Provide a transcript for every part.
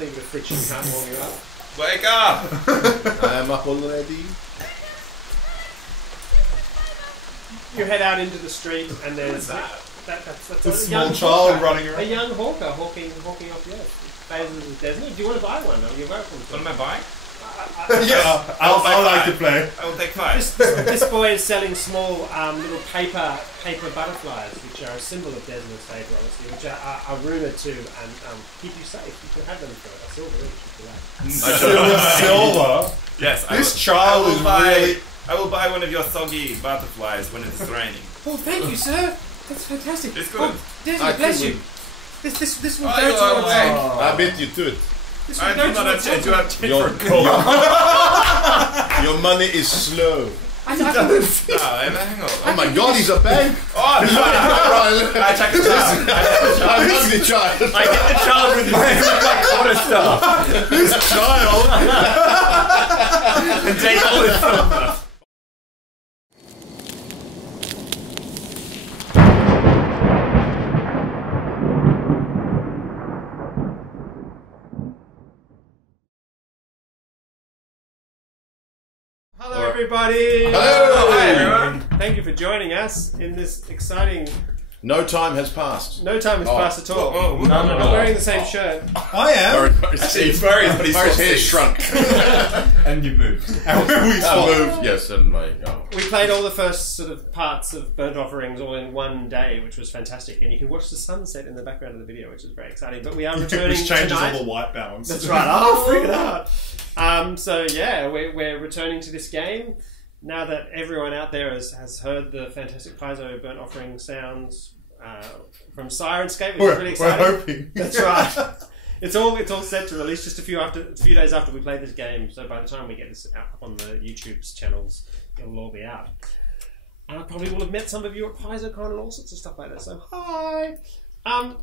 nothing but a friction can't warm you up. Wake up! I'm up already. You head out into the street, and there's that's a small child running around. A young hawker hawking off the earth. Do you want to buy one? You're welcome to. What am I buying? Yes, I'll like to play. I will take 5. This boy is selling small little paper butterflies, which are a symbol of Desmond's favour, obviously, which are rumoured to keep you safe. You can have them for a silver each if you like. Silver? Yes. This child is really... I will buy one of your soggy butterflies when it's raining. Oh, thank you, sir. That's fantastic. It's good. Oh, Desmond, bless you. This will go you are towards... awake. I bet you to it. I do not have change. You have change Your, for gold. your money is slow. I don't No, hang on. Oh my god, he's a bank! Oh, no. I checked the child. I love the child! I get the child with my quarter staff. This child! And take all his stuff. Hello, everybody. Hello. Hi, everyone. Thank you for joining us in this exciting... No time has passed. No time has passed at all. Whoa, whoa, No, no, I'm no. wearing the same shirt. I am. Actually, he's furry, but he's Murray's hair six. shrunk. And you moved. And we I swapped. moved, yes, and my... Oh. We played all the first sort of parts of Burnt Offerings all in one day, which was fantastic. And you can watch the sunset in the background of the video, which is very exciting. But we are returning Which changes tonight. all the white balance. That's right. Oh, freak it out. So yeah, we're returning to this game. Now that everyone out there has heard the fantastic Paizo Burnt Offering sounds from Sirenscape, which is really exciting. We're hoping. That's right. It's all set to release just a few days after we play this game. So by the time we get this out on the YouTube's channels, it'll all be out. I probably will have met some of you at PaizoCon and all sorts of stuff like that. So hi.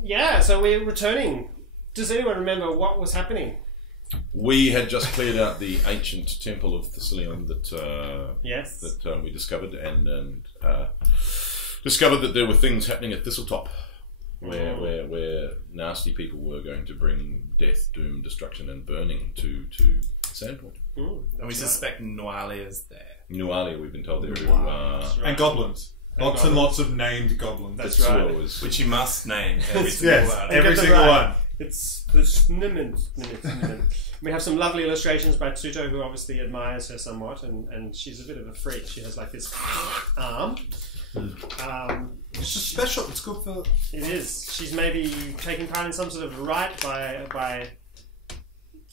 Yeah. So we're returning. Does anyone remember what was happening? We had just cleared out the ancient temple of Thessalion that Yes. that we discovered, and discovered that there were things happening at Thistletop, where nasty people were going to bring death, doom, destruction, and burning to Sandpoint. And we suspect Noali is there. Nuali, we've been told there. That's right. And goblins. Lots and lots of named goblins. That's right. Swallows. Which you must name every single Yes, one. every Get them single right. one. It's the Snimmin. We have some lovely illustrations by Tsuto, who obviously admires her somewhat, and she's a bit of a freak. She has like this arm. It's just special. It's good for... It is. She's maybe taking part in some sort of rite by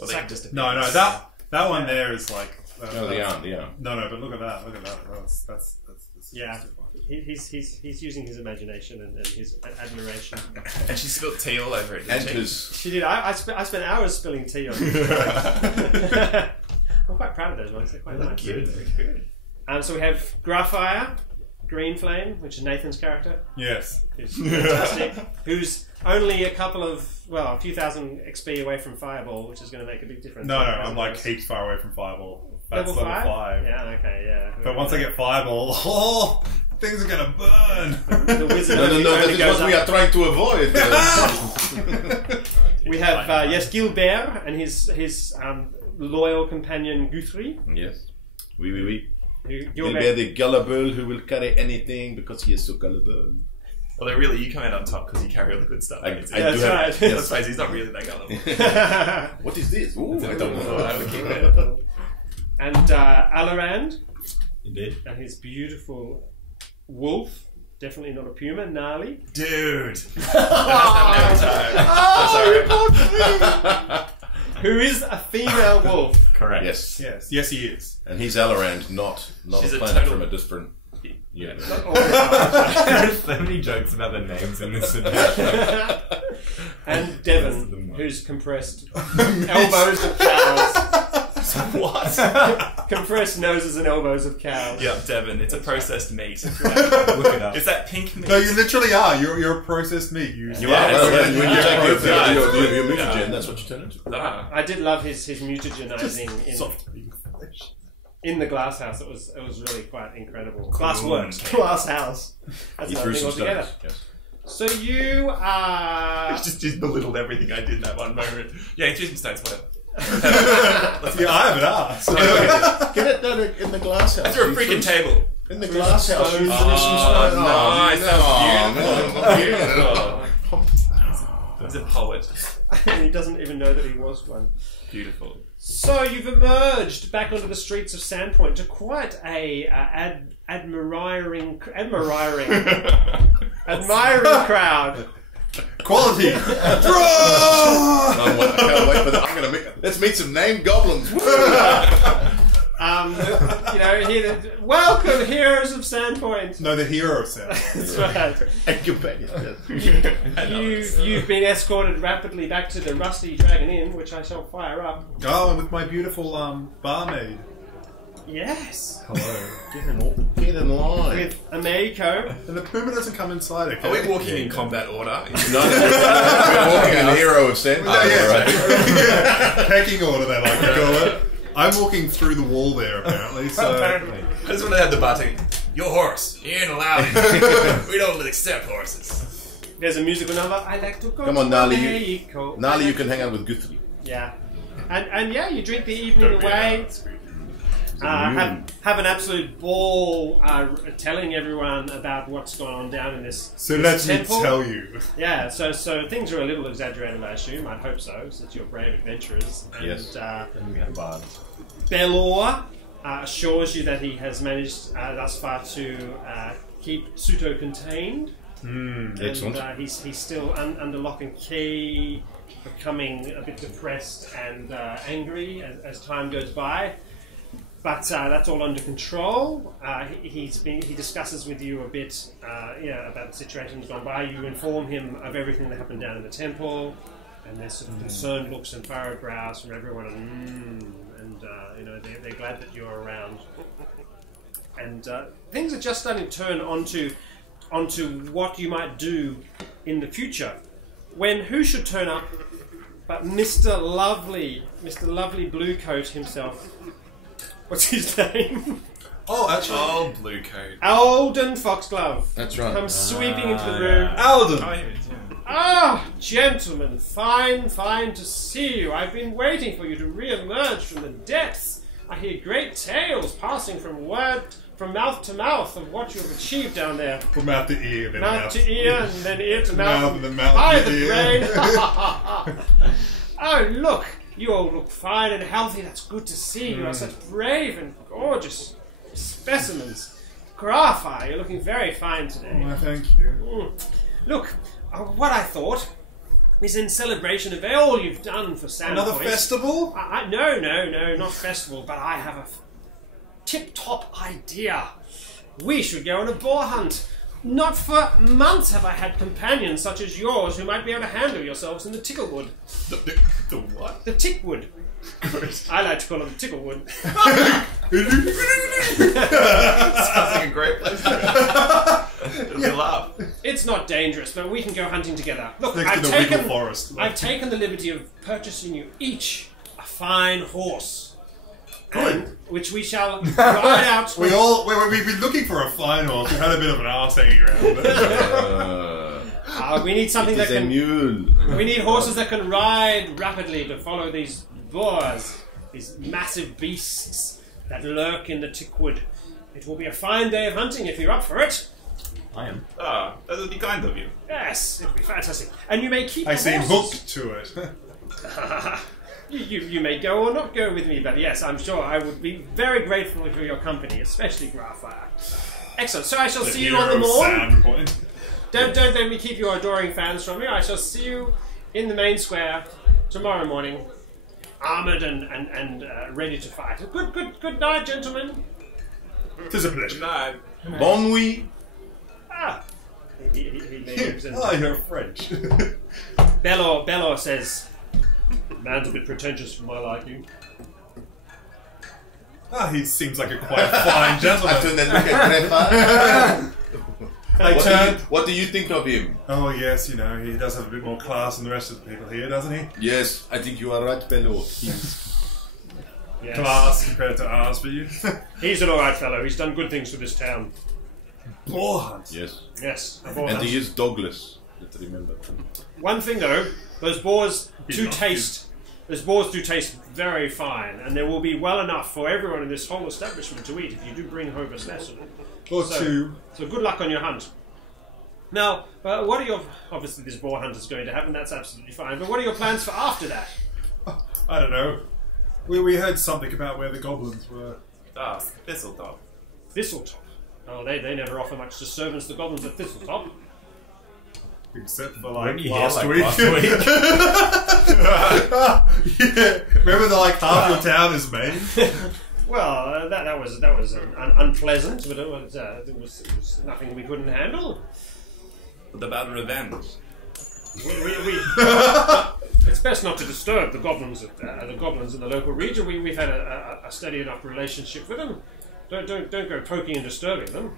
Well, they just No, that one there is like... No, the arm. No, but look at that. That's yeah. He's using his imagination and his admiration. And she spilled tea all over it, And didn't she? his... She did. I spent hours spilling tea on it. I'm quite proud of those ones. They're quite nice. Cute, very good. So we have Graphire, Green Flame, which is Nathan's character. Yes. Who's fantastic. Who's only a few thousand XP away from Fireball, which is going to make a big difference. No, I'm like heaps far away from Fireball. That's Level level 5. Yeah, okay, yeah. But once I get Fireball, things are going to burn. The wizard No, only that is goes what we up. are trying to avoid. We have Gilbert and his loyal companion Guthrie. Yes. Oui. Gilbert, Gilbert the gullible who will carry anything because he is so gullible. Although really, you come out on top because you carry all the good stuff. I That's do have... right. I suppose he's not really that gullible. What is this? Ooh, I don't know. I would keep it. And Alarand Indeed. and his beautiful wolf, definitely not a puma, Gnarly. Dude! That has happened every time. Who is a female wolf. Correct. Yes. Yes, he is. And he's Alarand, not She's a a planet total- from a different universe. Not all the time. There's so many jokes about the names in this adventure. And Devon, who's compressed elbows of cows. What? Compressed noses and elbows of cows. Yeah, Devon. It's a processed meat. Look it up. It's that pink meat. No, you literally are. You're a processed meat. You Yeah, Well, it's- when you yeah, take your yeah. mutagen, that's what you turn into. Ah. I did love his mutagenizing soft. in the glass house. It was really quite incredible. Cool. Glass works. Glass house. That's He another threw thing some altogether. stones. Yes. So you are... Just belittled everything I did in that one moment. Yeah, choose some stones, whatever. Yeah, I have an ass. Get it done in the glass house. Is there a freaking table? In the glass house. stones. Nice, that was beautiful. He's a poet. He doesn't even know that he was one. Beautiful. So you've emerged back onto the streets of Sandpoint to quite a admiring crowd. Quality. I can't wait for that. Let's meet some named goblins. Welcome, heroes of Sandpoint. No, the hero of Sandpoint. That's right. And companions. You've been escorted rapidly back to the Rusty Dragon Inn, which I shall fire up. Oh, and with my beautiful barmaid. Yes. Hello. Get in line. With Americo. And the puma doesn't come inside, okay? Are we walking in combat order? No, we're walking an hero of Sandpoint. Pecking order, they like to call it. I'm walking through the wall there, apparently. So. Apparently. I just want to have the button. Your horse. You ain't allowed. We don't accept horses. There's a musical number. I like to go Come on, to Nali. Americo. Nali, you can hang out with Guthrie. Yeah. And yeah, you drink the evening away. Have an absolute ball telling everyone about what's going on down in this So this let me temple. tell you. Yeah, so things are a little exaggerated, I assume. I'd hope so, since you're brave adventurers. And, Yes. And we had a bard. Belor assures you that he has managed thus far to keep Suto contained. Excellent. And he's still under lock and key, becoming a bit depressed and angry as time goes by. But that's all under control. He discusses with you a bit, about the situation that's gone by. You inform him of everything that happened down in the temple, and there's sort of concerned looks and furrowed brows from everyone, and they're glad that you're around. And things are just starting to turn onto what you might do in the future. When who should turn up but Mr. Lovely Bluecoat himself. What's his name? Oh, actually. Oh, blue coat. Alden Foxglove. That's right. Comes sweeping into the room. Alden! Oh, here it is, yeah. Ah, gentlemen, fine to see you. I've been waiting for you to re-emerge from the depths. I hear great tales passing from mouth to mouth of what you have achieved down there. From mouth to ear, then Mouth to ear, and then ear to mouth. Mouth and then mouth Eye to the ear. brain. Oh, look. You all look fine and healthy. That's good to see. You are such brave and gorgeous specimens. Grafa, you're looking very fine today. Oh, thank you. Look, what I thought is in celebration of all you've done for Sandpoint. Another festival? No, not festival, but I have a tip-top idea. We should go on a boar hunt. Not for months have I had companions such as yours who might be able to handle yourselves in the ticklewood. The what? The tickwood. I like to call it the ticklewood. Sounds like a great place to go. It'll be a laugh. It's not dangerous, but we can go hunting together. Look, Next to the Wiggle Forest. I've taken the liberty of purchasing you each a fine horse. Good. Which we shall ride out. We've been looking for a fine horse. We've had a bit of an arse hanging around. We need something that It's a can. mule. We need horses that can ride rapidly to follow these boars, these massive beasts that lurk in the tickwood. It will be a fine day of hunting if you're up for it. I am. Ah, that would be kind of you. Yes, it'll be fantastic. And you may keep I the seem horses. hooked to it. You may go or not go with me, but yes, I'm sure I would be very grateful for your company, especially Graffire. Excellent. So I shall see you on the morn. Don't let me keep your adoring fans from me. I shall see you in the main square tomorrow morning, armoured and ready to fight. Good night, gentlemen. Tis a pleasure. No. Bon nuit. Ah, he leaves and Oh, you're French. Belor says, "Man's a bit pretentious for my liking." He seems like a quite fine gentleman. After that look at Grandpa. What do you think of him? Oh yes, he does have a bit more class than the rest of the people here, doesn't he? Yes, I think you are right, Bello. Yes. Class compared to ours for you. He's an alright fellow. He's done good things for this town. Boar hunt. Yes. Yes. And he is dogless. Let's remember. One thing though, those boars do taste very fine, and there will be well enough for everyone in this whole establishment to eat if you do bring home a specimen. Or two. So good luck on your hunt. Now, what are your... Obviously this boar hunt is going to happen, that's absolutely fine, but what are your plans for after that? I don't know. We heard something about where the goblins were. Ah, Thistletop. Thistletop. Oh, they never offer much disturbance, the goblins at Thistletop. Except for Weren't you here, last like, week. last week? Yeah. Remember half your town is made? Well, that was unpleasant, but it was nothing we couldn't handle. What about revenge? It's best not to disturb the goblins in the local region. We've had a steady enough relationship with them. Don't go poking and disturbing them.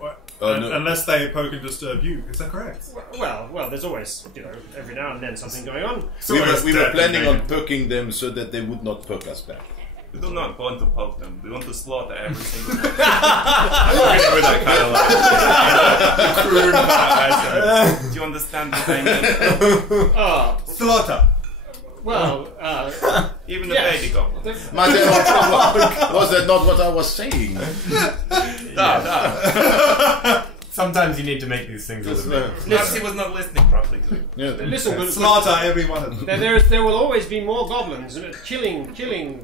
No. Unless they poke and disturb you. Is that correct? Well, there's always, every now and then something going on. We were planning on poking them so that they would not poke us back. We do not want to poke them. We want to slaughter every single one. With that kind of crude Do you understand what I mean? Slaughter. Well, Even the yes. baby goblin. Was that not what I was saying? Sometimes you need to make these things a little bit. Perhaps he was not listening properly to you. Yeah. Listen, Slaughter every one of them. there will always be more goblins. Killing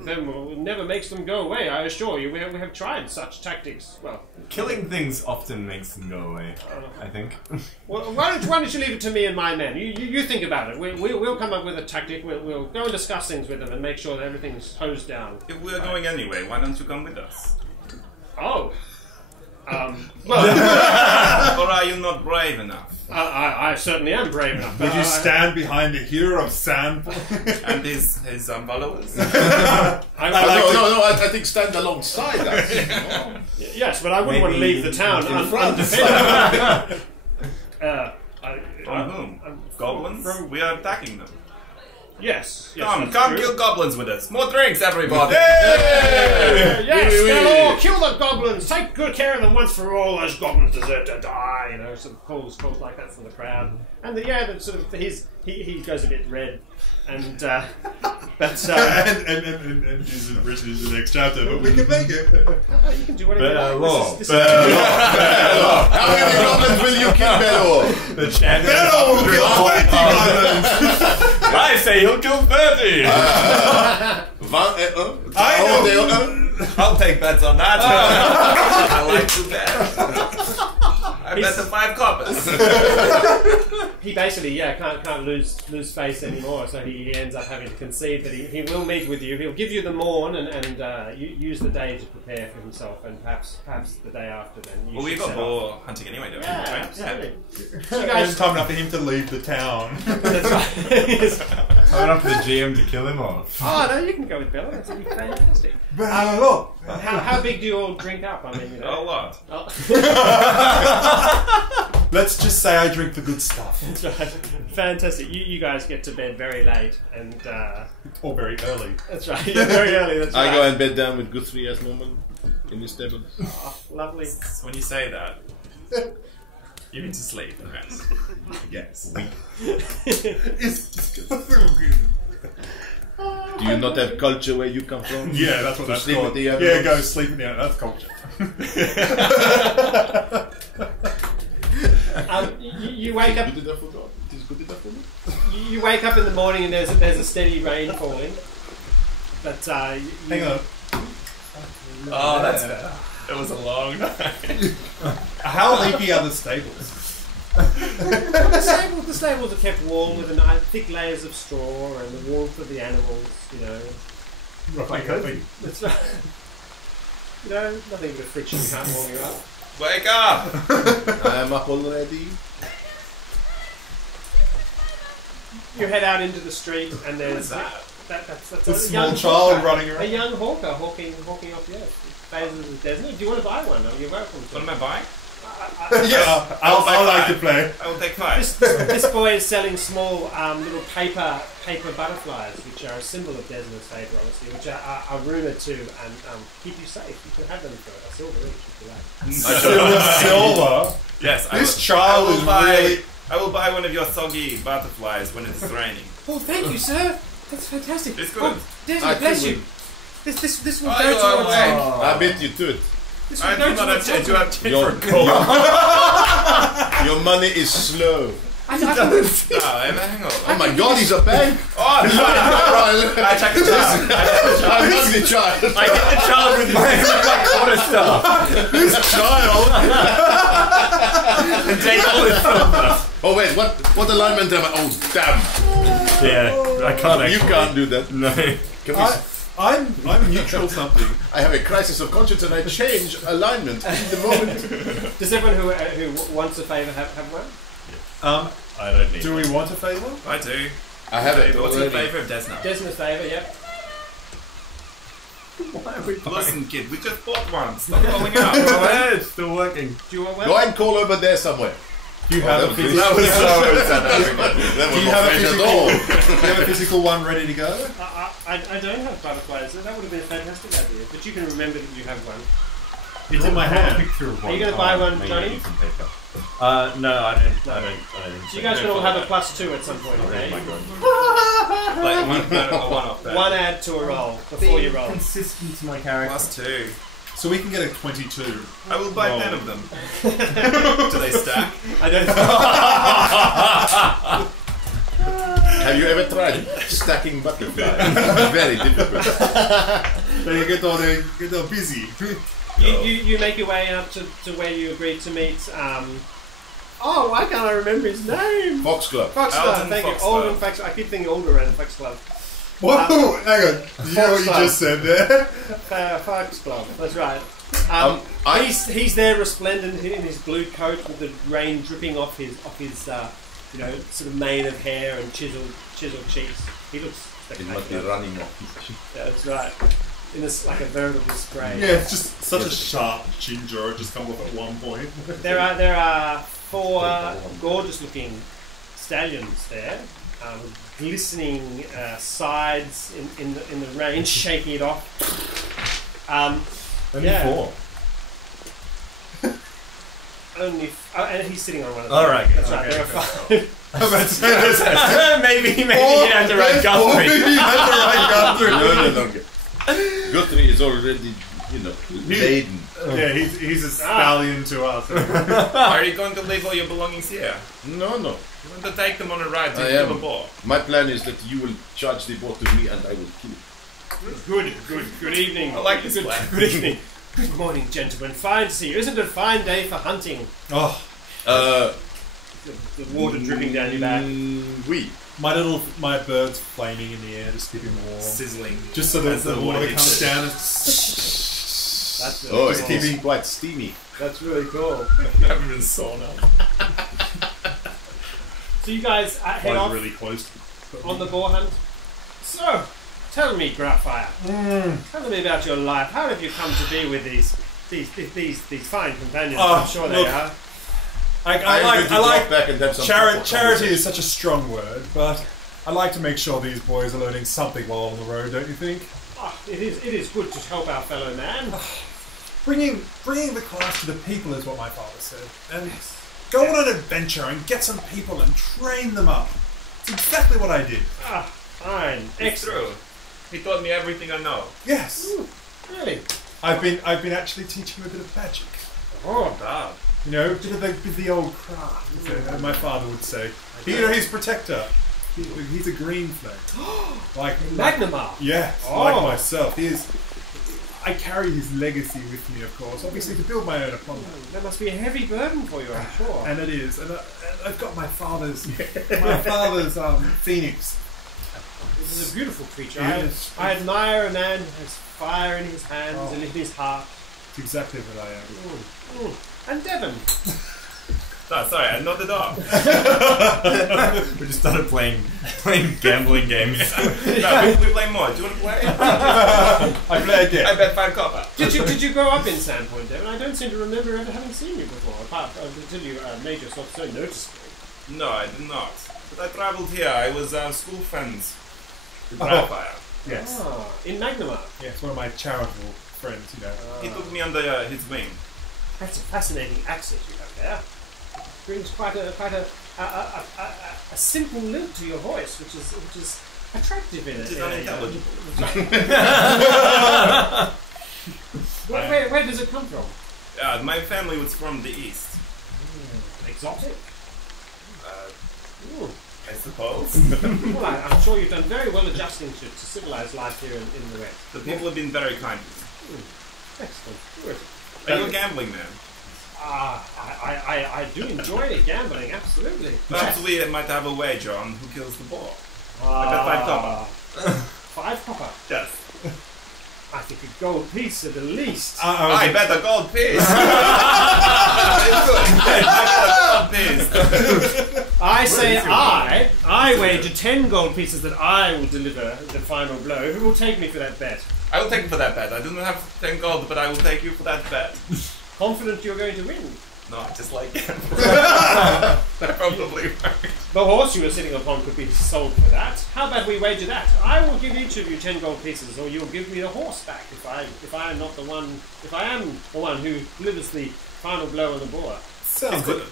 them never makes them go away. I assure you. We have tried such tactics. Well, Killing things often makes them go away, I think. well, why don't you leave it to me and my men? You think about it. We'll come up with a tactic. We'll go and discuss things with them and make sure that everything's hosed down. If we're going anyway, why don't you come with us? Oh. Well, Or are you not brave enough? I certainly am brave enough. Would you stand behind the hero of Sandpoint? And his followers? No, I think stand alongside us. Yes, but I wouldn't want to leave the town in front. undefended. From whom? Goblins? We are attacking them. Yes. Come that's true. kill goblins with us. More drinks, everybody! Yes, Galore, kill the goblins. Take good care of them once for all. Those goblins deserve to die. Sort of calls like that from the crowd. And he goes a bit red, and and is written in the next chapter, but we can make it. You can do whatever you like. This is- How many goblins will you kill, Bello? The champion. Bello will kill 20 goblins! I say he'll kill 30! I'll take bets on that. I like to bet. I bet the 5 coppers. He basically, can't lose face anymore, so he ends up having to concede that he will meet with you. He'll give you the morn and use the day to prepare for himself, and perhaps the day after then. Well, we've got boar hunting anyway, don't we? Yeah, absolutely. So you It's guys, time enough for him to leave the town. that's right. Yes. Coming up for the GM to kill him off. Oh no, you can go with Bella. That's fantastic. Look! How big do you all drink up? I mean, A lot. Oh. Let's just say I drink the good stuff. That's right. Fantastic. You guys get to bed very late, and Or very early. that's right. You're very early. That's right. I go and bed down with Guthrie as normal in the stable. Oh, lovely. So when you say that, you need to sleep and rest. Yes. Do you not have culture where you come from? Yeah, that's what To that's sleep called. with the Yeah, animals? go sleep in the that's culture. You wake up. Good enough for God. It is good enough for me. You wake up in the morning and there's a steady rain falling. But Hang on. Oh, that's better. It was a long night. How leaky are the stables? The stables are kept warm with thick layers of straw and the warmth of the animals. Roughly. That's right. Nothing but a friction can't warm you up. Wake up! I am up already. You head out into the street and there's that's A a small young child hawker. running A around. young hawker hawking off the earth. Phases of the desert. Do you want to buy one? Are you welcome to? What am I buying? I'll like to play. I will take 5. This boy is selling small little paper butterflies, which are a symbol of Desmond's favour, obviously, which are rumoured to keep you safe. You can have them for a silver each if you like. Silver. Yes, This child is really. I will buy one of your soggy butterflies when it's raining. Oh, thank you, sir. That's fantastic. It's good. Oh, Desmond, bless you. This will Oh, go you are towards. right. I bet you to it. This I will go do not have towards. change. You have change Your, for gold. your money is slow. I No, I have a hangover. Oh my god, he's a bank! Oh, no. I checked the child. I'm not the child. I hit the child with my quarterstaff. This child. And take all his stuff. Oh wait, what alignment am I? Oh damn! Yeah, I can't actually. You can't do that. No. Can we I'm neutral something. I have a crisis of conscience and I change alignment in the moment. Does everyone who wants a favour have one? I don't need Do we want a favour? I do. I have it What's your already. favour of Desna? Desmond's favour, yep. Why are we Listen, kid, we just bought one. Stop calling out. It's still working. Do you want one? Go and call over there somewhere. Do you have a physical? That was Do you have a at physical? all. Do you have a physical one ready to go? I don't have butterflies, so that would have been a fantastic idea. But you can remember that you have one. It's in my hand. Picture of Are you going to buy one, Johnny? No, I don't. So you guys can all have a +2 at some point, okay? Like a one-off there. One add to a roll before you roll. Consistent to my character. +2. So we can get a 22. I will buy 10 of them. Do they stack? I don't. Have you ever tried stacking butterflies? Very difficult. They get all busy. You make your way up to where you agreed to meet. Oh, why can't I remember his name? Foxglove. Foxglove, Alden thank you. Foxglove. Alden Foxglove. I keep thinking Alderaan Foxglove. Whoa, hang on. Did you know what you just said there? Foxglove, that's right. He's there resplendent in his blue coat with the rain dripping off his sort of mane of hair and chiseled cheeks. He looks It must be spectacular. running off. Yeah, that's right. In this like a veritable spray. Yeah, it's just such a sharp chin jaw. It just comes off at one point. There are 4 gorgeous-looking stallions there, with glistening sides in the rain, shaking it off. Only Yeah. 4. And he's sitting on one of them. All right. That's right. Okay, There are 5. I'm about to say this. maybe you had to write Guthrie. You had to write Guthrie. No. Guthrie is already, laden. Yeah, he's a stallion to us. Are you going to leave all your belongings here? No. You want to take them on a ride to I kill am. a boar? My plan is that you will charge the boar to me and I will kill it. Good evening. I like this plan. Good evening. Good morning, gentlemen. Fine to see you. Isn't it a fine day for hunting? Oh, The water dripping down your back. Oui. my bird's flaming in the air, just keeping warm. Sizzling. Just so that As the the water water comes hits down. That's really Oh, cool. it is quite steamy. That's really cool. Government sauna. So you guys head off really close. on the boar hunt. So, tell me, Graphire. Tell me about your life. How have you come to be with these fine companions? Oh, I'm sure look, they are. I like back and have some charity is such a strong word, but I like to make sure these boys are learning something while on the road, don't you think? Oh, it is good to help our fellow man. Bringing the class to the people is what my father said. And go on an adventure and get some people and train them up. It's exactly what I did. Ah, fine. It's true. He taught me everything I know. Yes. Really? I've been actually teaching him a bit of magic. Oh, God. You know, a bit of the old craft, as my father would say. He's protector. He's a green flame. like Magnamar. Yes, Oh. like myself. I carry his legacy with me, of course, obviously to build my own upon that. That must be a heavy burden for you, I'm sure. And it is. And I've got my father's phoenix. This is a beautiful creature. Yes. I admire a man who has fire in his hands and in his heart. It's exactly what I am. And Devon. No, sorry, I nodded off. We just started playing gambling games. No, we play more. Do you want to play? I play again. I bet 5 copper. Did you grow up in Sandpoint, Devin? I don't seem to remember ever having seen you before, apart until you made yourself so noticeable. No, I did not. But I travelled here. I was school friends with Pathfinder. Yes. Ah, in Magnamar. Yes, one of my charitable friends, you know. He took me under his wing. That's a fascinating accent you have there. Brings quite a simple lilt to your voice, which is attractive in it. It is unintelligible. Where does it come from? My family was from the east. Exotic. I suppose. Well, I'm sure you've done very well adjusting to civilized life here in the West. The people have been very kind to me. Excellent. Good. Are you a gambling man? I do enjoy gambling, absolutely. Perhaps we might have a wager on who kills the boar. I bet 5 copper. 5 copper? Yes. I think a gold piece at the least. I bet a gold piece. It's good. I bet a gold piece. I say I wager 10 gold pieces that I will deliver the final blow. Who will take me for that bet? I will take you for that bet. I do not have 10 gold, but I will take you for that bet. Confident you're going to win. No, I just like gambling. That probably works. The horse you were sitting upon could be sold for that. How about we wager that? I will give each of you 10 gold pieces, or you'll give me the horse back if I am the one who delivers the final blow on the boar. Sounds It's good. good.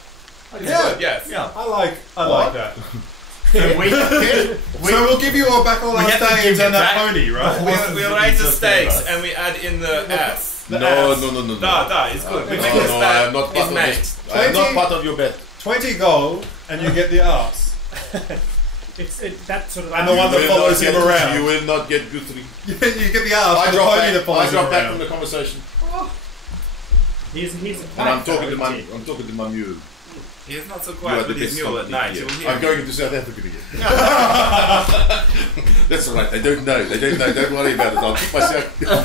It's Yeah. good, yes. Yeah. I like that. So we'll give you all back all our have to stains give and it that back. pony, right? We raise the stakes and we add in the S. No, Da, it's good. We make this I bet. am not It's part of made. this. I am not part of your bet. 20 gold, and you get the arse. It's that sort of. And the one that follows him around. You will not get Guthrie. You get the arse, I and the drop pony back. that follows I drop him back around. from the conversation, He's and I'm talking to my mule. He is not so You are quiet the with his best mule at company night. here. You'll hear I'm him. going into South Africa again. That's all right. They don't know. Don't worry about it. I'll keep myself. All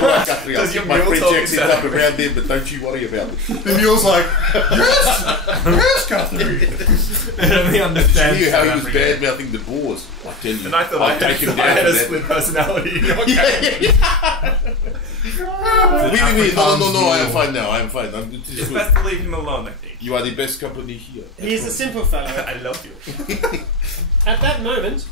right, Guthrie. I'll Does your keep my mule French talk accent South up around there, but don't you worry about it. The mule's like, yes, Guthrie. It only understands. You knew how he South was Africa. bad mouthing the boars. I tell you. And I thought I'll take him I down had to a that. split personality. Oui. No. I am fine now. I am fine. This is It's good. best to leave him alone, I think. You are the best company here. He's a simple fellow. I love you. At that moment,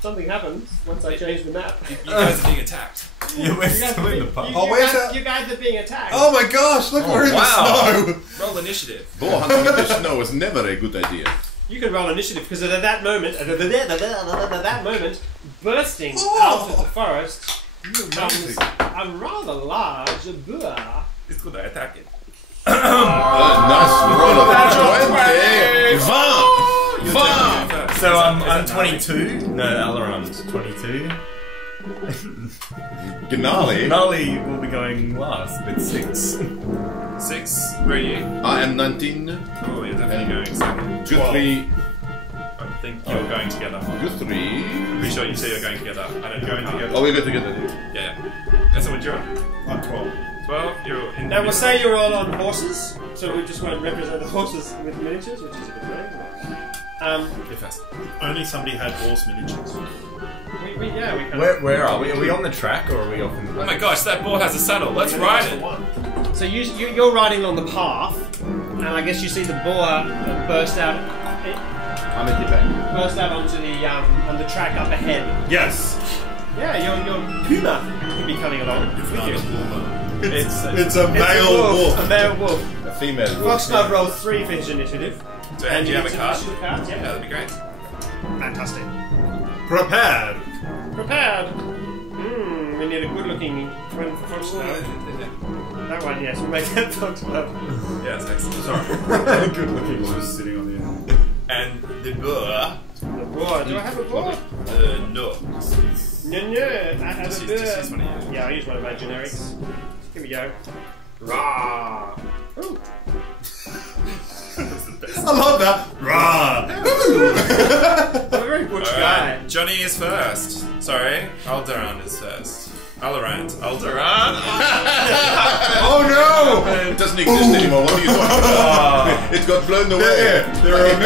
something happens once I change the map. You guys are being attacked. Yeah, we're You guys still are in the being- pub. you- Oh, you where's guys- that? You guys are being attacked. Oh my gosh, look, we're in wow. the snow. Roll initiative. Boar hunting in the snow is never a good idea. You can roll initiative because at that moment, bursting out of the forest comes a rather large boar. It's good, I attack it. Nice roll of 20. So I'm 22. No, Alaron's 22. Gnarly. Nolly will be going last with 6. 6. Where are you? I am 19. Oh, you're definitely going second. Guthrie. I think you're going together. Guthrie. Pretty sure you say you're going together. I don't Going know. together. Oh, we go together. Yeah. That's what you're on. I'm 12. 12. You're in. Now we'll say you're all on horses, so we just won't represent the horses with miniatures, which is a bit vague. You're fast. Only somebody had horse miniatures. We kind Where are we? Are we on the track or are we off in the Oh my goch, that boar has a saddle. Let's ride it. So you're riding along the path, and I guess you see the boar burst out. I'm at the back. Burst out onto the on the track up ahead. Yes. Yeah, your puma could be coming along with you. It's a male wolf. A male wolf. A female. Foxglove rolls 3 for his initiative. So, and do you have a card? Initiative Yeah, cards, yeah. that'd be great. Fantastic. Prepared. Prepared. We need a good-looking friend for Foxglove. That one, yes, we'll make that Foxglove. Yes, excellent. Sorry. Good looking one is sitting on the end. And the boar. The boar. Do I have a boar? No. No, I have Just a use boar. one of you. Yeah, I'll use one of my generics. Here we go. Rah! Ooh. I love that. Rah! I'm a very butch guy. Alright, Johnny is first. Sorry, Alderon is first. Alderaan. Oh no! It doesn't exist anymore. What are you talking about? It got blown away. There are a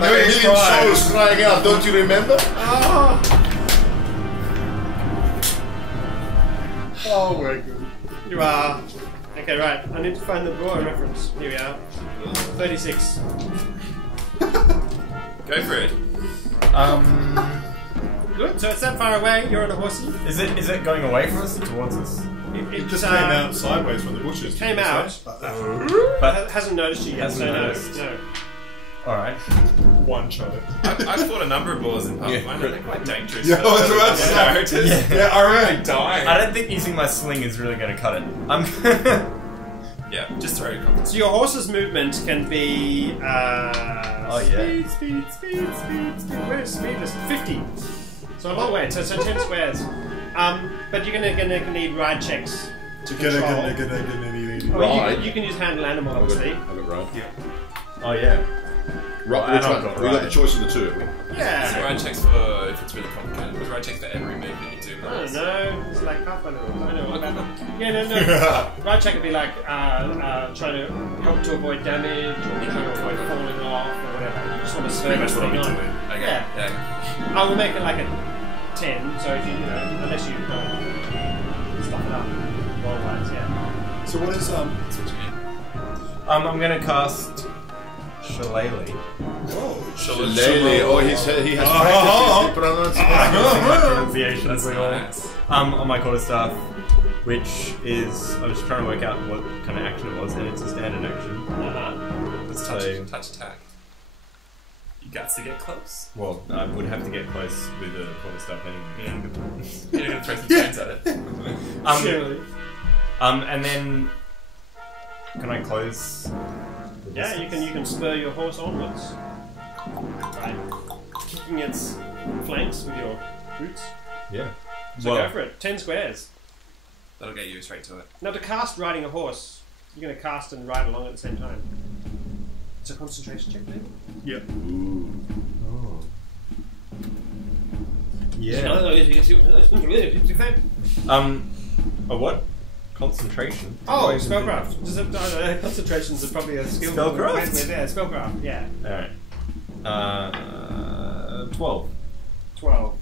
million souls crying out. Don't you remember? Oh my god. You are. Okay, right. I need to find the boar reference. Here we are. 36. Go for it. Good. So it's that far away. You're on a horsey. Is it going away from us or towards us? It just came out sideways from the bushes. It came out. But Hasn't noticed you yet. Hasn't So noticed. no. alright. One shot it. I've fought a number of boars in Pathfinder. They're quite dangerous. Yeah, I was about to say. characters. Yeah, alright. Die. I don't think using my sling is really going to cut it. Yeah, just throw it. So your horse's movement can be speed. Where's speed? It's 50. So a long way. So 10 squares. But you're gonna need ride checks to control. Ride? You can use handle animal, obviously. Have it right. Oh yeah. Right, And which I've one? got We got the ride. choice of the two. So Yeah. ride checks for if it's really complicated. But ride checks for every move that you do. I don't know. It's like Pathfinder. I know what about Yeah, no. Ride check would be like trying to help to avoid damage or trying to avoid falling off or whatever. You just want to Pretty spur much this what I'm thing on. doing. Okay. Yeah. I will make it like a 10. So if you unless you don't stuff it up, roll rides. Yeah. So what is That's what you mean. I'm going to cast Shillelagh. Lele, oh, he has practiced his pronunciation. That's nice. On my quarterstaff, which is I was trying to work out what kind of action it was, and it's a standard action. Let's So- touch attack. You got to get close. Well, I would have to get close with a quarterstaff anyway. You're gonna throw some stones at it. Surely. And then can I close? the Yeah, you distance? can spur your horse onwards. Right. Kicking its flanks with your boots. Yeah. So go for it. 10 squares. That'll get you straight to it. Now to cast riding a horse, you're going to cast and ride along at the same time. It's a concentration check, maybe? Yep. Oh. Yeah. A what? Concentration. Oh, spellcraft. Concentrations are probably a skill. Spellcraft? Yeah, spellcraft. Yeah. Alright. 12. 12.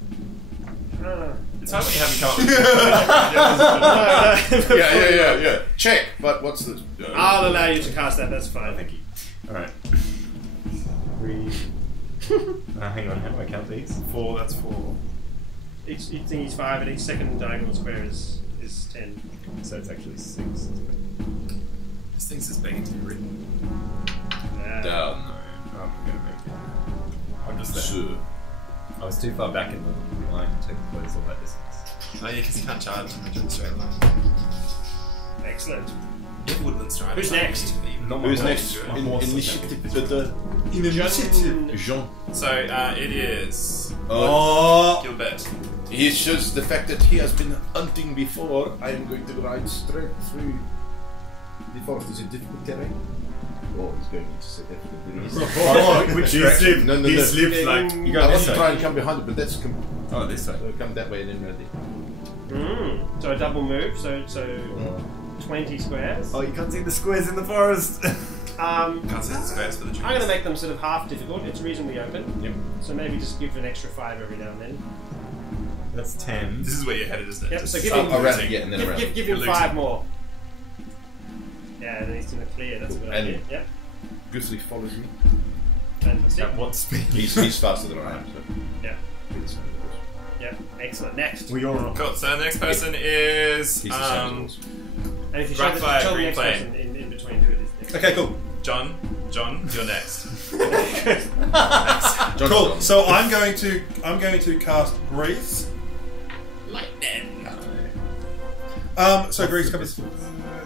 It's hard when you haven't come up with Yeah. Check, but what's the... I'll allow you to cast that. That's fine. Thank you. Alright. 3. Hang on, how do I count these? 4. That's 4. Each thing is 5, and each second diagonal square is 10. So it's actually 6. This thing's as big to be written. Down. I'm gonna make it. I'm just there. Sir. I was too far back in the line to close all that distance. Oh yeah, because you can't charge in a straight line. Excellent. You have woodland stride. Who's next? Not my Who's horse. next? My horse is Initiative. Jean. So it is Gilbert. He shows the fact that he has been hunting before. I am going to ride straight through the forest. Is it difficult terrain? Oh, he's going into say difficult terrain. Which direction? No. He slips like... You go I this want to way. try and come behind it, but that's Oh, this way. come that way and then ready. So a double move, so 20 squares. Oh, you can't see the squares in the forest. Can't see the squares for the trees. I'm going to make them sort of half difficult. It's reasonably open. Yep. So maybe just give an extra 5 every now and then. That's 10. This is where you're headed, isn't it? Yep, Just so give start him- Around looting. it, and then around. Give him Looting. 5 more. Yeah, and then he's going to clear. That's a good And- idea. Yep. Guthrie follows me. Fantastic. At what speed? He's faster than I am. So. Yeah. Yep. Excellent. Next. We all rock. Cool. So the next person is He's the same as And if you Right show fire, the green next flame. person in between who it is next. Okay, cool. John. John, you're next. John Cool. John. So I'm going to cast Grease. Lightning. So Grease covers.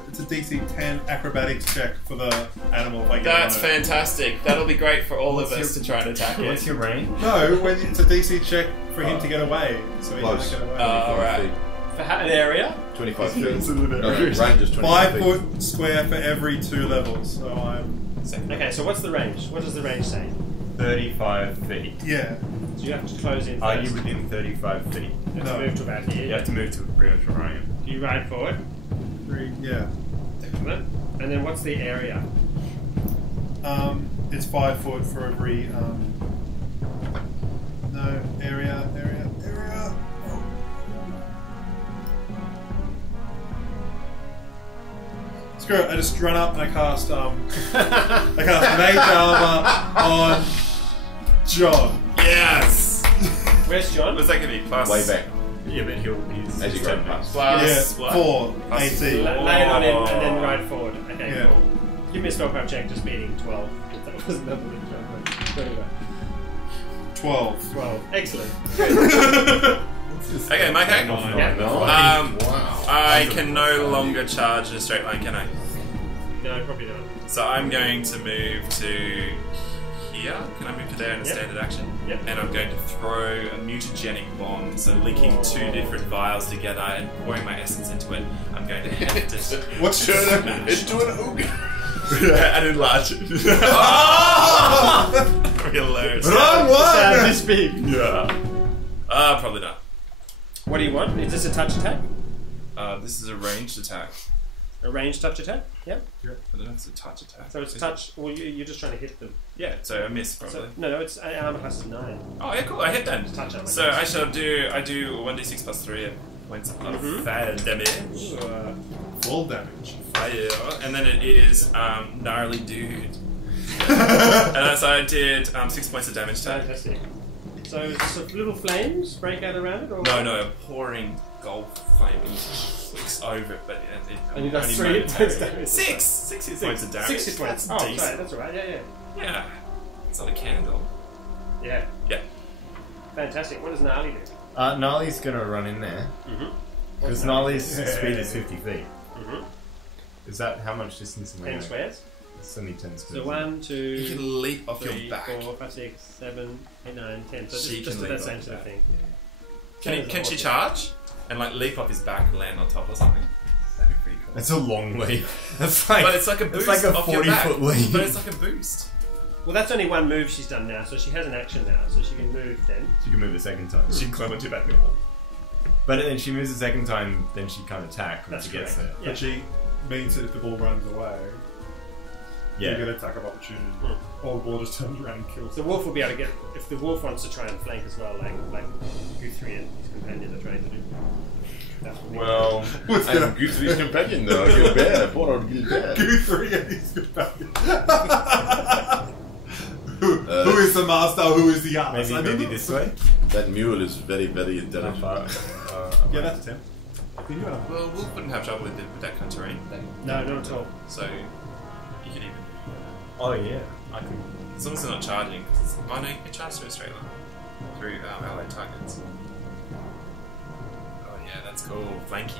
It's a DC 10 acrobatics check for the animal. If I get That's on it. fantastic. That'll be great for all What's of us your- to try and attack What's it. your range? No, when it's a DC check for him to get away, so he Close. doesn't get away. Alright. For an area. 25 feet. It's a little bit No, range is 25 5 feet. foot square for every 2 levels. So I'm Second. Okay, so what's the range? What does the range say? 35 feet. yeah. So you have to close in Are first. you within 35 feet? You have No. to move to about here. You have to move to pretty much where I am. You ride forward. Yeah. Excellent. And then what's the area? It's 5 foot for every. No, area. Oh. Screw it, I just run up and I cast mage armor on John. Yes! Where's John? What's that going to be? Plus? Way back. Yeah, but he's As you go past. Plus Yeah, what? 4 Plus AC. Lay it on him and then ride forward. Okay, Yeah. cool. Give me a spellcraft check, just beating 12. If that was another one. 12. 12. Excellent. Good. Okay, my turn. Yeah. Wow. I can no longer charge in a straight line, can I? No, probably not. So I'm going to move to here. Can I move to there in a Yep. standard action? Yep. And I'm going to throw a mutagenic bomb, so linking 2 different vials together and pouring my essence into it. I'm going to heft it. What's Turn your it into an ogre. And enlarge it. Oh! Hilarious. Wrong one! This big. Yeah. Probably not. What do you want? Is this a touch attack? This is a ranged attack. A ranged touch attack? Yeah. I don't know if it's a touch attack. So it's Is touch. Well, you're just trying to hit them. it? Yeah, so I miss probably. So, no, it's armor class is 9. Oh yeah, cool. I hit that. Touch armor. So I shall do. I do 1d6 plus 3 points of fire damage. Full damage. Fire, and then it is gnarly dude. And so I did 6 points of damage to it. Fantastic. So little flames break out around it, or No, a pouring gold flame flicks over it, but it And you got only 3 hit points momentarily. damage. 6 hit points of damage. 6 hit points. That's Oh, decent. sorry, that's alright. Yeah. Yeah, it's not a candle. Yeah. Yeah. Fantastic. What does Gnarly do? Gnarly's gonna run in there. Because Gnarly's speed is 50 feet. Is that how much distance am I 10 going? squares. It's only 10 squares. So 1, 2, You can leap off 3, your back. 4, 5, 6, 7, 8, 9, 10. So She just can that leap same off sort of the thing. Can she charge and like leap off his back and land on top or something? That'd be pretty cool. That's a long leap. That's like, But it's like a boost. It's like a off your 40-foot back. leap. But it's like a boost. Well, that's only one move she's done now, so she has an action now, so she can move then. She can move a second time. She can climb onto your back. But then she moves a second time, then she can't attack when That's she gets correct. there. Yeah. But she means that if the ball runs away, you get an attack of opportunity. Or the ball just turns around and kills The wolf will be able to get, if the wolf wants to try and flank as well, like Guthrie and his companion are trying to do. That's what we Well, I'm Guthrie's companion though. I feel bad. Poor old Gilbert. Guthrie and his companion. Who is the master? Who is the ass? Maybe this way? That mule is very, very intelligent. Yeah, that's a 10. Can you Well, Wolf wouldn't have trouble with that kind of terrain. No, not at all. So you could even, Oh yeah, I could. as long as they're not charging. Cause no, you can charge through a straight line through allied targets. Oh yeah, that's cool. Flanky.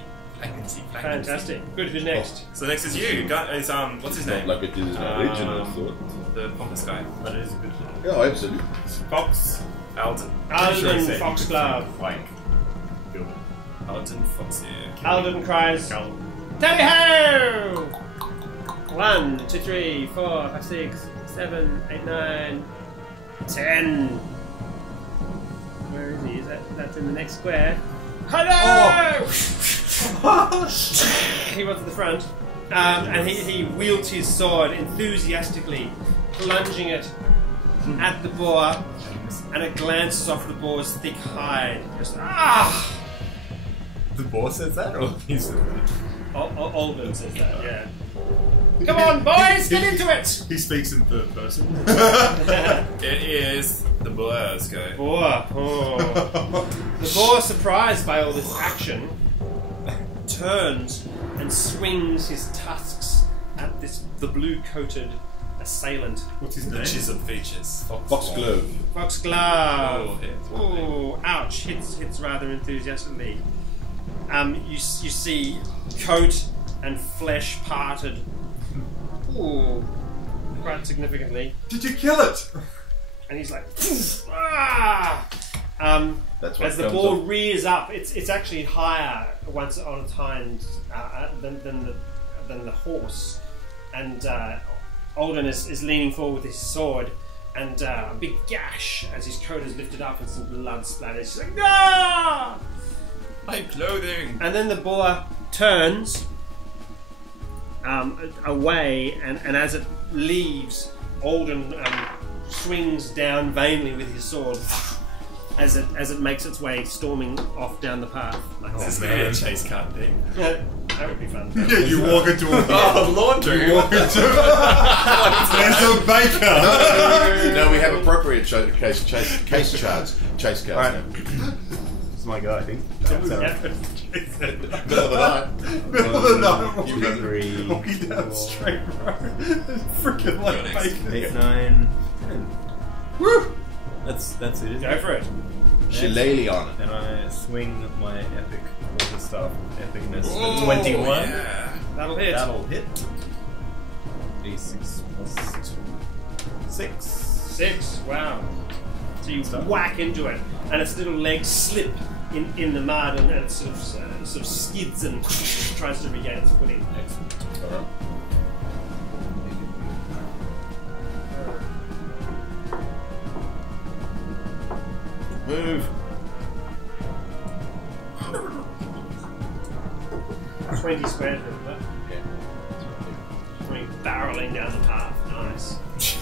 Fantastic. Good, who's next? So next is you. Is what's his Not name? like it is an original thought. The pompous guy. But it is a good thing. Yeah, absolutely. Fox. Alden. Alden Foxglove. Like, build it. Alden Fox. Yeah. Alden cries, Tally ho! 1, 2, 3, 4, 5, 6, 7, 8, 9, 10. Where is he? Is that's in the next square? Hello! He went to the front, and he wields his sword enthusiastically, plunging it at the boar, and it glances off the boar's thick hide. Just, ah! The boss says that, or he's. Alden says that, yeah. Come on, boys, get into it! He speaks in third person. It is the boar's go. Boar. Oh. The boar, surprised by all this action, turns and swings his tusks at the blue-coated assailant. What's his The name? chiseled features. Foxglove. Foxglove. Oh, yeah. Oh, ouch! Hits rather enthusiastically. You see coat and flesh parted. Ooh, quite significantly. Did you kill it? And he's like, ah! That's what As the comes boar up. rears up, it's actually higher once on its hind than the horse, and Alden is leaning forward with his sword, and a big gash as his coat is lifted up and some blood splatters. He's like, "Ah!" My clothing. And then the boar turns away, and as it leaves, Alden swings down vainly with his sword as it makes its way storming off down the path. Like This is going to be a chase card thing. that would be fun. Yeah, you walk into a Oh, laundry. you walk into there's a baker. No, we have appropriate case cards. Chase cards. Alright. now. It's my go, I think. Middle of the night. Middle of the night, Two, three, walking down four, straight road. Freaking like bacon. 8, 9, 10. Woo! That's it, isn't Go it? for it. Shillelagh on it. And I swing my epic water staff epicness Oh, for 21. Yeah. That'll hit. That'll hit. D6 plus 6. 6. Wow. So you Stuff. whack into it, and its little legs slip in the mud, and it sort of skids and tries to regain its footing. Excellent. Alright. Move. 20 squares of that. Yeah. Barreling down the path. Nice.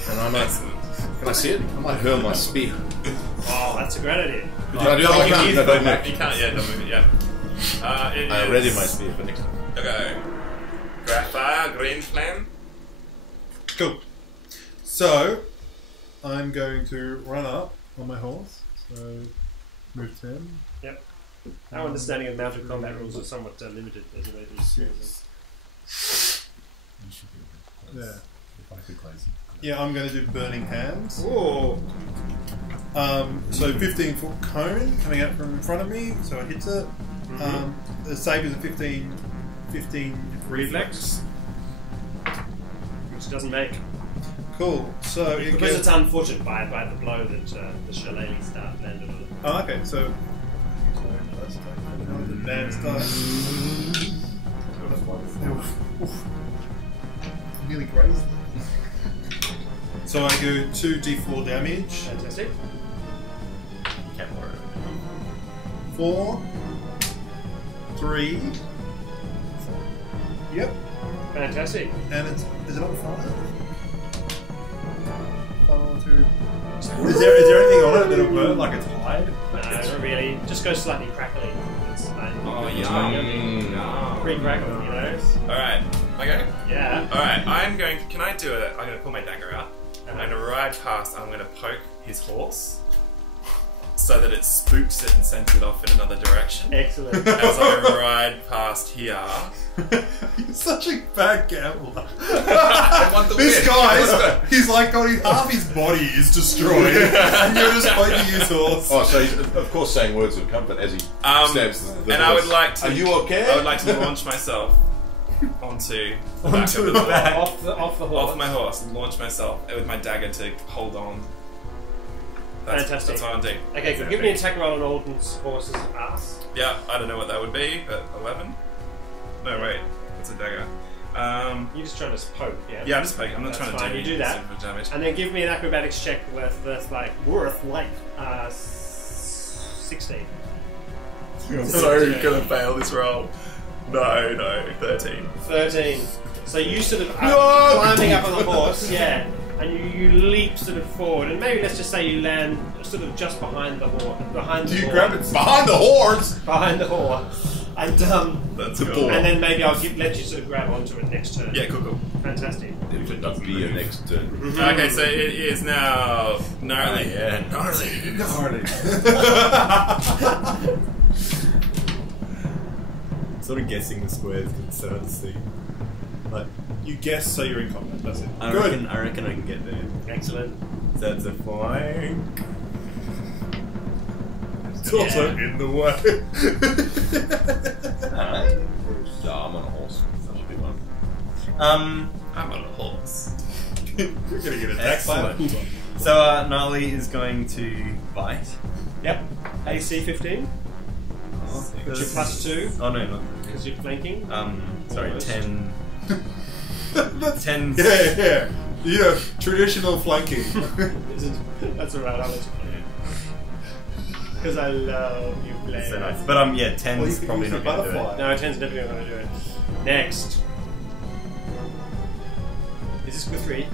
And I might. Can I see it? I might hurl my spear. Oh, that's a great idea. Can I do that? I can't. No, don't move. You can't, yeah, don't move it, yeah. It I is- ready my spear for next time. Okay. Grappa, green flame. Cool. So, I'm going to run up on my horse. So, move 10. Yep. Our understanding of mounted combat rules are somewhat limited as a way to skills. You should be able to Yeah. if I could close it. Yeah, I'm going to do Burning Hands. Whoa! So 15-foot cone coming out from in front of me, so it hits it. The save is a 15 Reflex. Which doesn't make. Cool. So it Because gets, it's unfortunate by the blow that the shillelagh staff landed on it. oh, okay. So let's take another dance dice. Oof. Nearly grazed. So I go 2d4 damage. Fantastic. You can't worry. 4, 3. Yep. Fantastic. And is it on 5? 5, 2. Is there anything on it that'll burn like it's hide? No, not really. Just go slightly crackly. It's like, Oh, it's yum. like pre-crackle, you know? Alright, okay. Yeah. Alright, I'm going to pull my dagger out. I'm going to ride past, I'm going to poke his horse so that it spooks it and sends it off in another direction. Excellent. As I ride past here. You're such a bad gambler. I want the This win. guy, he's like got half his body is destroyed, and you're just poking his horse. Oh, so he's of course saying words of comfort as he stabs the and I would like to. Are you okay? I would like to launch myself onto the back of the the horse. back. off the horse. Off my horse and launch myself with my dagger to hold on. Fantastic. That's what I'm doing. Okay, could you give me an attack roll on Alden's horse's ass? Yeah, I don't know what that would be, but 11? No, wait. It's a dagger. You're just trying to poke, yeah? Yeah, I'm just poking. I'm not That's trying to fine, do you do that. super damage. And then give me an acrobatics check worth 16. I'm so gonna fail this roll. No, 13. 13. So you sort of are climbing up on the horse, yeah, and you leap sort of forward, and maybe let's just say you land sort of just behind the horse. Do you grab it? Behind the horns. Behind the horse. And That's The cool. boar. and then maybe I'll let you sort of grab onto it next turn. Yeah, cool. Fantastic. If it doesn't be your next turn. Okay, so it is now gnarly. Yeah, gnarly. Sort of guessing the squares so hard to see. But You guess, so you're in combat. That's it. I Good. reckon I can get there. Excellent. So that's a flank. It's also in the way. Yeah, I'm on a horse. That should be one. I'm on a horse. You're gonna get attacked by a Excellent. puma. So Gnarly is going to bite. Yep. AC 15. Oh, Which you're plus 2 Oh no, not. because you're flanking. Sorry, Almost. 10. 10. Yeah. Yeah, traditional flanking. That's alright, I'll let you play it. Because I love you playing. So nice. But yeah, 10's Well, you could probably use the not going to do it. butterfly. No, 10's definitely not going to do it. Next. Is this with 3?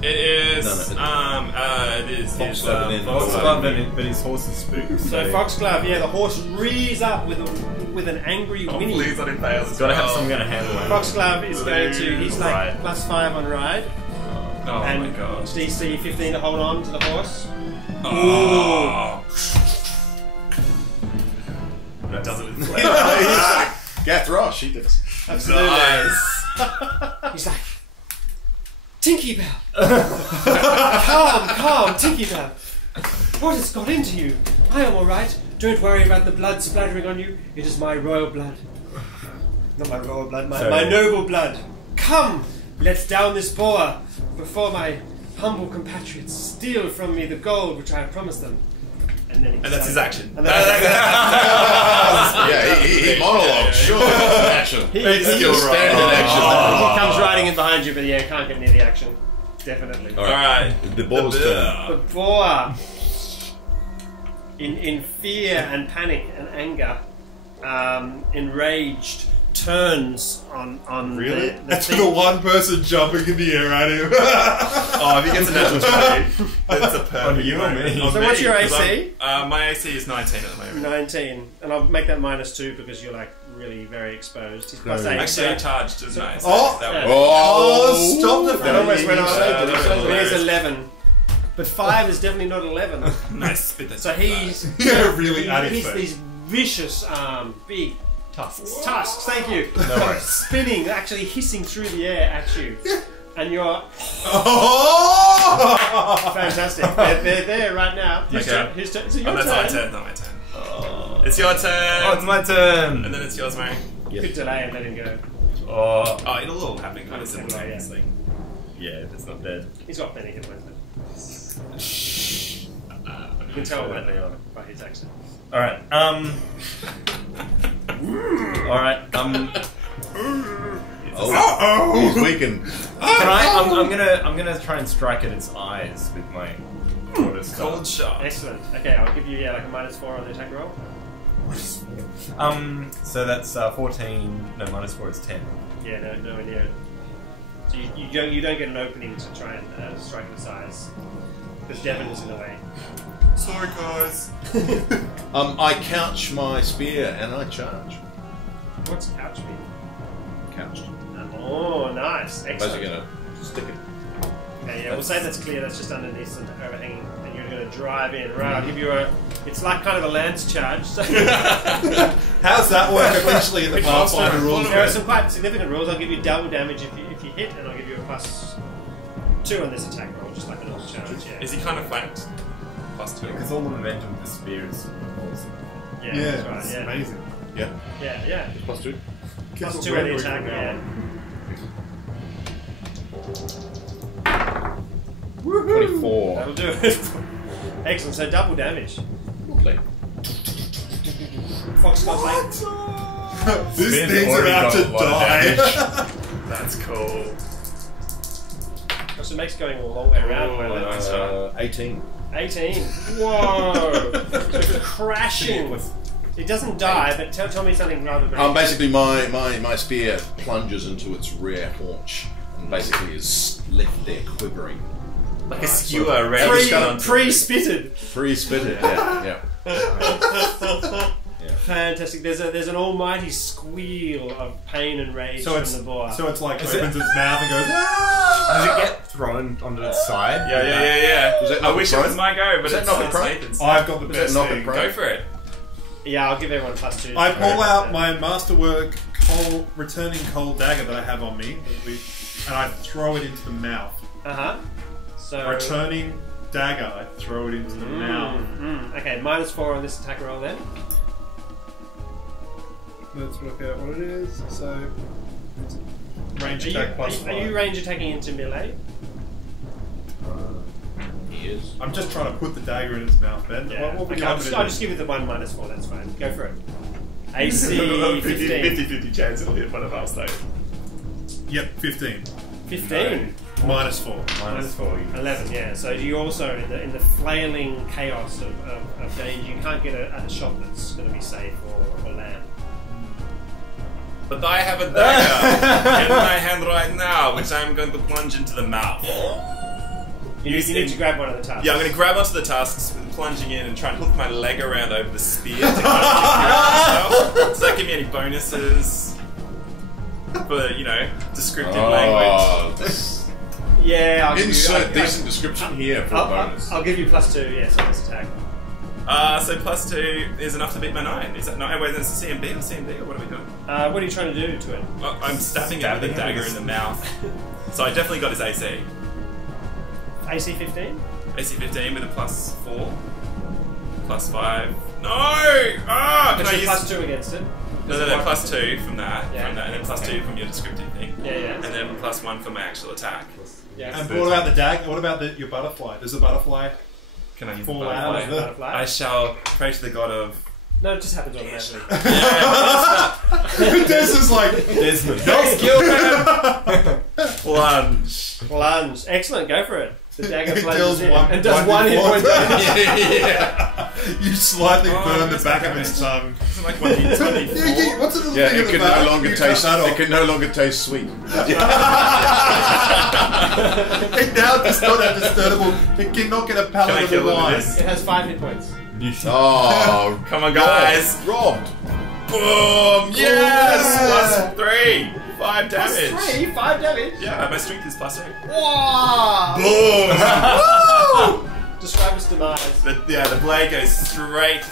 It is. No, it is. Fox His, Club and then Foxglove, but his horse is spooked. So Foxglove, yeah, the horse rears up with an angry whinny. Please let him fail. He's got to have some kind of handle. Foxglove is going to, he's like Ride. +5 on ride. Oh and my gosh. DC 15 to hold on to the horse. Oh. That does it with flair. Gath Rosh, he did it. Absolutely. Nice. He's like, Tinky Bell! calm, Tinky Bell! What has got into you? I am alright. Don't worry about the blood splattering on you. It is my royal blood. Not my royal blood, my noble blood. Come! Let's down this boar before my humble compatriots steal from me the gold which I have promised them. And that's his action. And that's Yeah, he monologued. Sure, that's an action. He Standard action. He comes riding in behind you, but yeah, can't get near the action. Definitely. Alright. The boar's turn. The boar, in fear and panic and anger, enraged, turns on Really? the That's thing. the one person jumping in the air at him. Oh, if he gets a natural 20, that's a perfect On you or me? moment. So what's your AC? My AC is 19 at the moment. 19, and I'll make that -2 because you're like really very exposed. He's +8. Actually, I charged as nice. Oh. That Yeah. was- Oh, stop the That almost went on. Yeah, So it is 11. But 5 is definitely not 11. Nice. Spit that So he's Yeah, really at his he's face. these vicious, big Tusks. tusks. Thank you. No worries. Spinning, actually hissing through the air at you, and you're Oh! fantastic. They're there right now. Whose Okay. turn? Whose turn? Is it your Oh, that's my turn? turn, not my turn. It's your turn. Oh, it's my turn. And then it's yours, Mary. Could delay and let him go. Oh, Oh, it'll all happen kind of Similar, simultaneously. yeah, it's not dead. He's got plenty of hit points. You can tell by his accent. Alright, Alright, Oh, he's weakened. I'm gonna try and strike at its eyes with my quarter Cold staff. shot. Excellent. Okay, I'll give you like a -4 on the attack roll. So that's 14. No, -4 is 10. Yeah, no idea. So you don't get an opening to try and strike the size because Devon is in the way. Sorry, guys. I couch my spear and I charge. What's couch mean? Couched. Oh, nice. Basically Excellent. gonna stick it. Okay, yeah, we'll say that's clear. That's just underneath some overhanging, and you're going to drive in. Right, I'll give you a. It's like kind of a lance charge. So How's that work officially in the Pathfinder rules? there are some quite significant rules. I'll give you double damage if you hit, and I'll give you a +2 on this attack roll, just like a normal charge. Yeah, Is he kind of flanked? +2. Because all the momentum of the spear is awesome. yeah, Yeah, that's right. it's Yeah, amazing. Yeah. yeah. +2. +2 on the attack. Yeah. 24. That'll do it. Excellent. So double damage. Lovely. Fox got like. This Spear's thing's already about got to a lot of die. That's cool. So it makes going a long way around. Where that's 18. 18. Whoa! It's crashing. It doesn't die, but tell me something rather than. Basically, my spear plunges into its rear haunch and basically is left there quivering. Like a skewer ready to Pre-spitted. Pre-spitted, yeah. Fantastic. There's an almighty squeal of pain and rage So from it's the boar. like Is opens its mouth and goes. "Ah!" Does it get thrown onto its side? Yeah. Was that I not wish the it prime? was my go, but Was that it's not the not prime? Nathan's. I've got the that best not the thing. pro- Go for it. Yeah, I'll give everyone +2. I pull out my masterwork returning cold dagger that I have on me, and I throw it into the mouth. So Returning dagger, I throw it into the mouth. Okay, -4 on this attack roll then. Let's work out what it is. So, it's range Are attack plus you 5. range attacking into melee? He is. I'm just trying to put the dagger in its mouth, Ben. Yeah. What would Okay, you I'll like me just to give you the one -4. That's fine. Go for it. AC 15. 50-50 chance it'll hit one of us though. do? Yep, 15. 15. -4. -4. 11, yeah. So you also, in the flailing chaos of danger, you can't get a shot that's going to be safe or land. But I have a dagger in my hand right now, which I'm going to plunge into the mouth. You need to grab one of the tusks. Yeah, I'm going to grab onto the tusks, plunging in and try and hook my leg around over the spear to kind of myself. Does that give me any bonuses for, descriptive language? Yeah, I'll Insert decent description here for a bonus. I'll give you +2, yes, on this attack. So +2 is enough to beat my 9. Is that 9? Wait, that's a CMB or CMD, or what are we doing? What are you trying to do to it? I'm stabbing it with a dagger in the mouth. So I definitely got his AC. AC 15? AC 15 with a +4. +5. No! Ah! Can I use +2 against it? No, +2 from that, Yeah. and then +2 from your descriptive thing. Yeah. And then +1 for my actual attack. Yeah. And what about the dag? What about your butterfly? Does the butterfly Can I use fall the out butterfly? of the... Butterfly? I shall pray to the god of... No, it just happens automatically. This is like... Desmond. Skill man! Plunge. Plunge. Excellent, go for it. The dagger It plunges deals in one- and does one one hit point d4. damage. Yeah. You slightly Oh, burn the that's back not of its damage. tongue. It's like 1d24. What's a little Yeah, thing it in the can back? no longer You taste. cut that It off. can no longer taste sweet. It now does not have discernible. It cannot get a Can I palatable kill it with line. this? It has 5 hit points. Oh, Come on, guys. robbed. Boom! Yes! +3. 5 Plus damage. 3, 5 damage. Yeah, my strength is +3. Wow! Boom! Describe its demise. The blade goes straight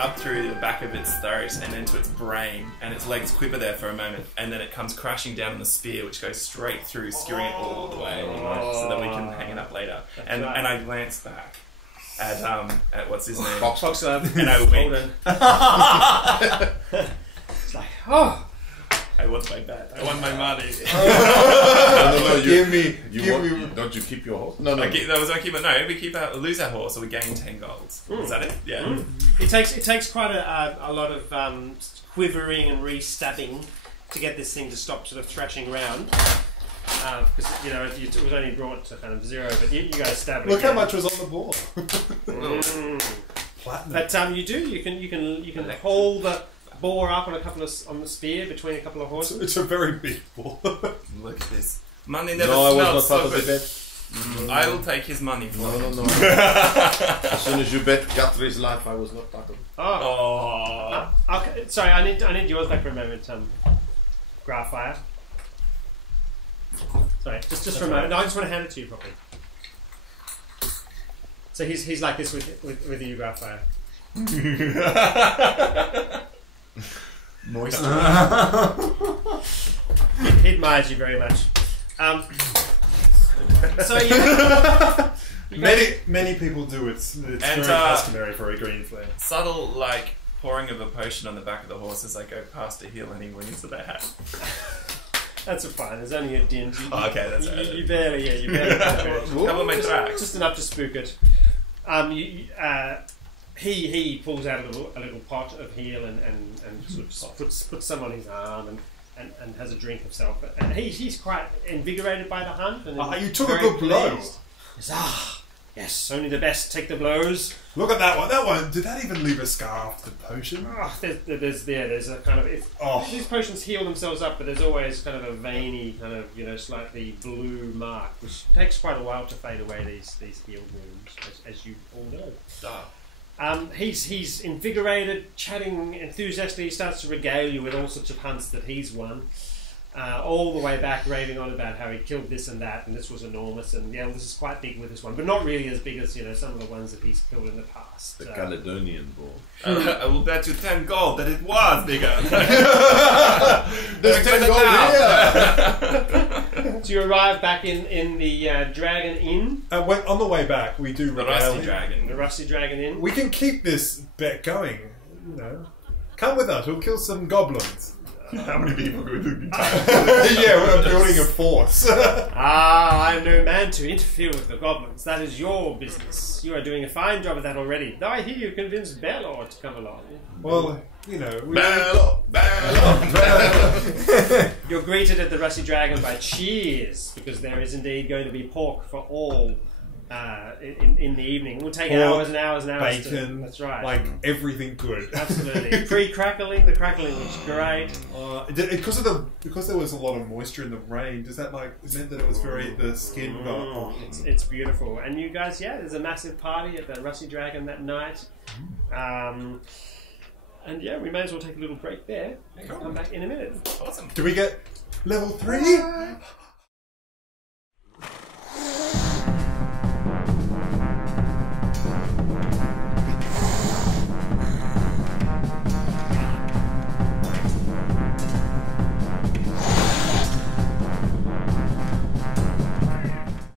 up through the back of its throat and into its brain, and its legs quiver there for a moment, and then it comes crashing down on the spear, which goes straight through, skewering it all the way, so that we can hang it up later. And I glance back at what's his name, Fox and I wink. It's like, oh. I want my bet. I want my money. No, Give me. Don't you keep your horse? No. We lose our horse, or we gain 10 golds. Is that it? Yeah. It takes quite a lot of quivering and re-stabbing to get this thing to stop sort of thrashing around. Because it was only brought to kind of 0, but you guys stab it. Look how again. much was on the board. Platinum. But you can hold the boar up on the spear between a couple of horses. It's a very big board. Look at this. Money never No, I smelled was not part so of the good. bet. I will take his money for him. No. As soon as you bet Guthrie's life, I was not part of it. Oh. Okay, sorry, I need yours back for a moment, Graphfire. Sorry, just for a moment. No, I just want to hand it to you properly. So he's like this with you, Graphfire. Moist. He admires you very much. So yeah, Many people do. It's very And, customary for a green flame. Subtle, like, pouring of a potion on the back of the horse as I go past to heal any wounds that they have. that's fine. There's only a dinge. Oh, okay, that's right. You barely. Cover my tracks. Just enough to spook it. He pulls out a little pot of heal and sort of puts some on his arm and has a drink himself. And he's quite invigorated by the hunt. And You took a very good blow. pleased. He says, yes, only the best take the blows. Look at that one. That one. Did that even leave a scar after the potion? There's a kind of Oh. these potions heal themselves up, but there's always kind of a veiny kind of slightly blue mark, which takes quite a while to fade away these healed wounds, as you all know. He's invigorated, chatting enthusiastically. He starts to regale you with all sorts of hunts that he's won. All the way back, raving on about how he killed this and that, and this was enormous, and this is quite big with this one, but not really as big as some of the ones that he's killed in the past. The Caledonian boar. I will bet you 10 gold that it was bigger. There's 10 gold here! So you arrive back in the Dragon Inn, On the way back, we do The regale Rusty him. Dragon. the Rusty Dragon Inn. We can keep this bet going. Come with us. We'll kill some goblins. How many people could we Yeah, we're building a force. I am no man to interfere with the goblins. That is your business. You are doing a fine job of that already. Though I hear you convinced Bellor to come along. Well, Battle! Your You're greeted at the Rusty Dragon by cheers, because there is indeed going to be pork for all in the evening. It will take Pork, hours and hours and hours. bacon, That's right. Like everything good. Absolutely. Pre-crackling, the crackling was great. Because there was a lot of moisture in the rain. Does that it meant that it was the skin got? Oh. It's beautiful. And you guys, there's a massive party at the Rusty Dragon that night. And we may as well take a little break there and come back in a minute. Awesome. Do we get level 3?